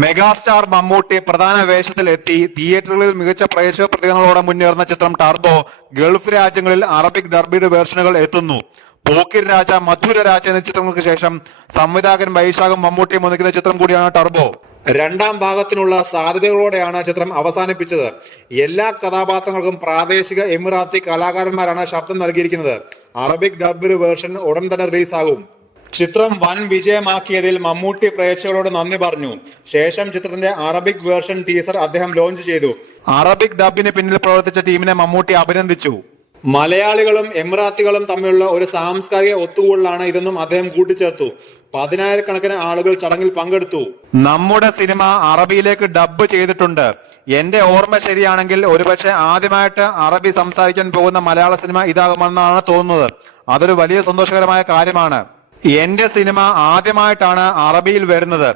Megastar Mammootty പ്രധാന വേഷത്തിലെത്തി തിയേറ്ററുകളിൽ മികച്ച പ്രേക്ഷക പ്രതികരണങ്ങളോടെ മുന്നേറുന്ന ചിത്രം ടർബോ ഗൾഫ് രാജ്യങ്ങളിൽ അറബിക് ഡർബിഡ് വേർഷനുകൾ എത്തുന്നു. പോക്കിരി രാജ, മധുര രാജ എന്നീ ചിത്രങ്ങൾക്ക് ശേഷം സംവിധായകൻ വൈശാഖും മമ്മൂട്ടിയും ഒന്നിക്കുന്ന ചിത്രം കൂടിയാണ് ടർബോ. രണ്ടാം ഭാഗത്തിനുള്ള സാധ്യതകളോടെയാണ് ചിത്രം അവസാനിപ്പിച്ചത്. എല്ലാ കഥാപാത്രങ്ങൾക്കും പ്രാദേശിക എമിറാത്തി കലാകാരന്മാരാണ് ശബ്ദം നൽകിയിരിക്കുന്നത്. അറബിക് ഡർബിഡ് വേർഷൻ ഉടൻ തന്നെ റിലീസാകും. ചിത്രം വൻ വിജയമാക്കിയതിൽ മമ്മൂട്ടി പ്രേക്ഷകരോട് നന്ദി പറഞ്ഞു. ശേഷം ചിത്രത്തിന്റെ അറബിക് വേർഷൻ ടീസർ അദ്ദേഹം ലോഞ്ച് ചെയ്തു. അറബിക് ഡബിന് പിന്നിൽ പ്രവർത്തിച്ച ടീമിനെ മമ്മൂട്ടി അഭിനന്ദിച്ചു. മലയാളികളും എമിറാത്തികളും തമ്മിലുള്ള ഒരു സാംസ്കാരിക ഒത്തുകൂടലാണ് ഇതെന്നും അദ്ദേഹം കൂട്ടിച്ചേർത്തു. 10,000-കണക്കിന് ആളുകൾ ചടങ്ങിൽ പങ്കെടുത്തു. നമ്മുടെ സിനിമ അറബിയിലേക്ക് ഡബ് ചെയ്തിട്ടുണ്ട്. എന്റെ ഓർമ്മ ശരിയാണെങ്കിൽ ഒരുപക്ഷെ ആദ്യമായിട്ട് അറബി സംസാരിക്കാൻ പോകുന്ന മലയാള സിനിമ ഇതാകുമെന്നാണ് തോന്നുന്നത്. അതൊരു വലിയ സന്തോഷകരമായ കാര്യമാണ്. എന്റെ സിനിമ ആദ്യമായിട്ടാണ് അറബിയിൽ വരുന്നത്.